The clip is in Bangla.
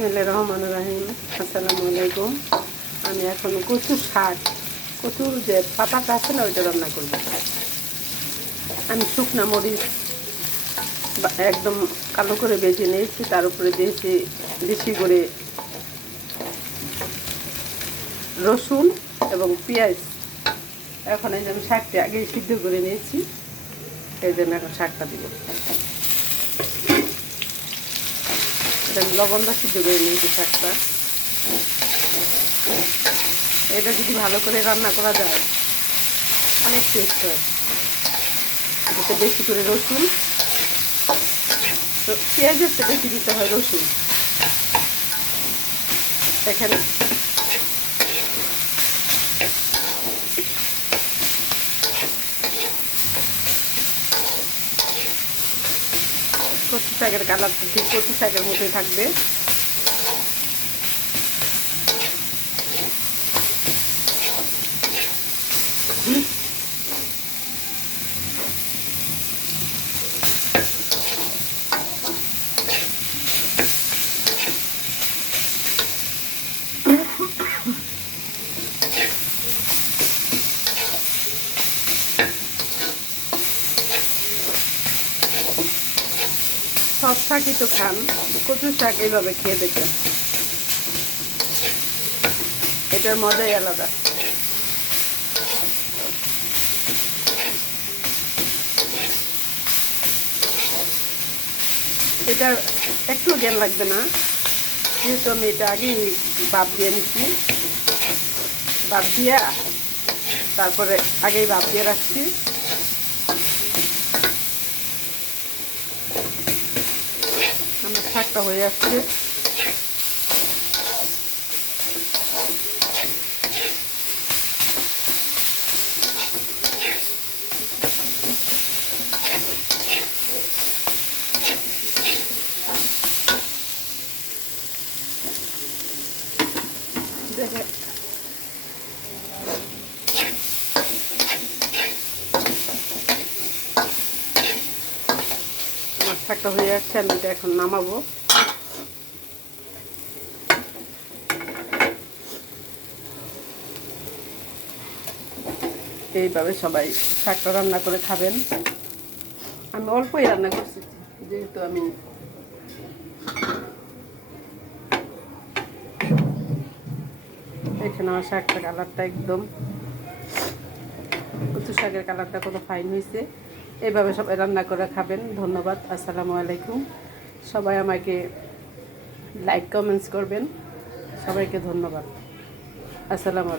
বিসমিল্লাহির রহমানির রহিম। আসসালামু আলাইকুম। আমি এখন কচুর শাক, কচুর যে পাতাটা আছে না ওইটা রান্না করব। আমি শুকনা মরিচ একদম কালো করে বেজে নিয়েছি, তার উপরে দিয়েছি বেশি করে রসুন এবং পেঁয়াজ। এখন এই যে আমি শাকটা আগে সিদ্ধ করে নিয়েছি, এই জন্য এখন শাকটা দিব। এটা আমি লবণটা সিদ্ধ করে নিয়েছি শাকটা। এটা যদি ভালো করে রান্না করা যায় অনেক টেস্ট হয়। এতে বেশি করে রসুন, তো পেঁয়াজের থেকে বেশি দিতে হয় রসুন। এখানে কচু শাকের কালারটা ঠিক কচু শাকের মধ্যে থাকবে। সব শাকই তো খান, কচু শাক এইভাবে খেয়ে দেখবেন, এটার মজাই আলাদা। এটা একটু জ্ঞান লাগবে না, যেহেতু আমি এটা আগেই ভাপ দিয়ে নিচ্ছি। ভাপ দিয়ে তারপরে আগেই ভাপ দিয়ে রাখছি। আমার শাকটা হয়ে আসছে। দেখে আমার শাকটা হয়ে যাচ্ছে, আমি এটা এখন নামাবো। এইভাবে সবাই শাকটা রান্না করে খাবেন। আমি অল্পই রান্না করছি, যেহেতু আমি এখানে আমার শাকটা কালারটা একদম কচু শাকের কালারটা কত ফাইন হয়েছে। এইভাবে সবাই রান্না করে খাবেন। ধন্যবাদ। আসসালামু আলাইকুম। সবাই আমাকে লাইক কমেন্টস করবেন। সবাইকে ধন্যবাদ। আসসালামু আলাইকুম।